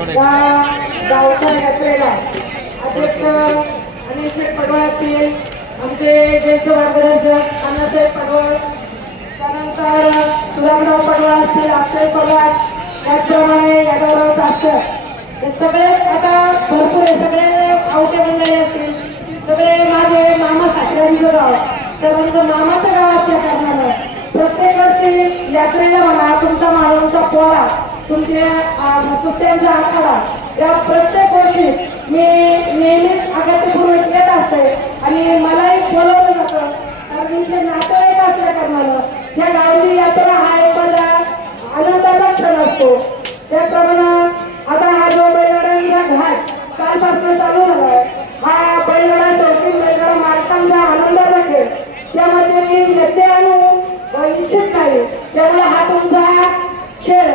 या गावच्या यात्रेला अध्यक्ष अनिल शेठ पडवळ असतील आमचे ज्येष्ठ मार्गदर्शक अण्णासाहेब पडवळ त्यानंतर सुधामराव पडवळ असतील अक्षय पवार त्याचप्रमाणे यादवराव चास्कर. हे सगळे आता भरपूर आहे सगळे आवटे मंडळी असतील सगळे माझे मामा सासऱ्यांचं गाव. सर्वांचं मामाचं गाव असल्या कारणानं प्रत्येक वर्षी यात्रेला म्हणा तुमचा मानवचा पोळा तुमचे पुस्तकांचा आखाडा या प्रत्येक गोष्टीत मी नेहमीच अगत्यपूर्वक येत असते. आणि मलाही बोलवलं जातं. कारण इथे नातेवाईक असल्या कारणानं या गावची यात्रा हा एक माझा आनंदाचा क्षण असतो. त्याप्रमाणे आता हा जो बैलगाड्यांचा घाट कालपासून चालू झालाय हा बैलगाडा शेवटी बैलगाडा मालकांचा आनंदाचा खेळ. त्यामध्ये मी व्यत्यय आणू इच्छित नाही. त्यामुळे हा तुमचा खेळ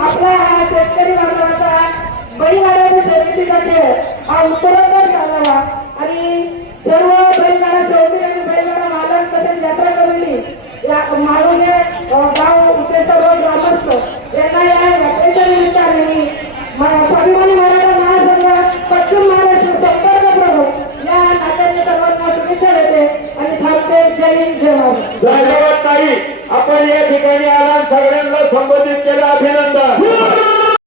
आपला हा शेतकरी बांधवाचा बैलगाड्याच्या शर्यतीसाठी हा उत्तरोत्तर चालावा आणि सर्व बैलगाडा शेवटी आणि बैलगाडा मालक तसेच यात्रा कमिटी या माळुगे गाव गावचे सर्व ग्रामस्थ यांना या यात्रेच्या निमित्ताने स्वाभिमानी मराठा महासंघ पश्चिम महाराष्ट्र संपर्क प्रमुख या नात्याने सर्वांना शुभेच्छा देते आणि थांबते. जय हिंद जय महाराष्ट्र. धन्यवाद ताई. आपण या ठिकाणी आला सगळ्या संबोधित केलं अभिनंदन.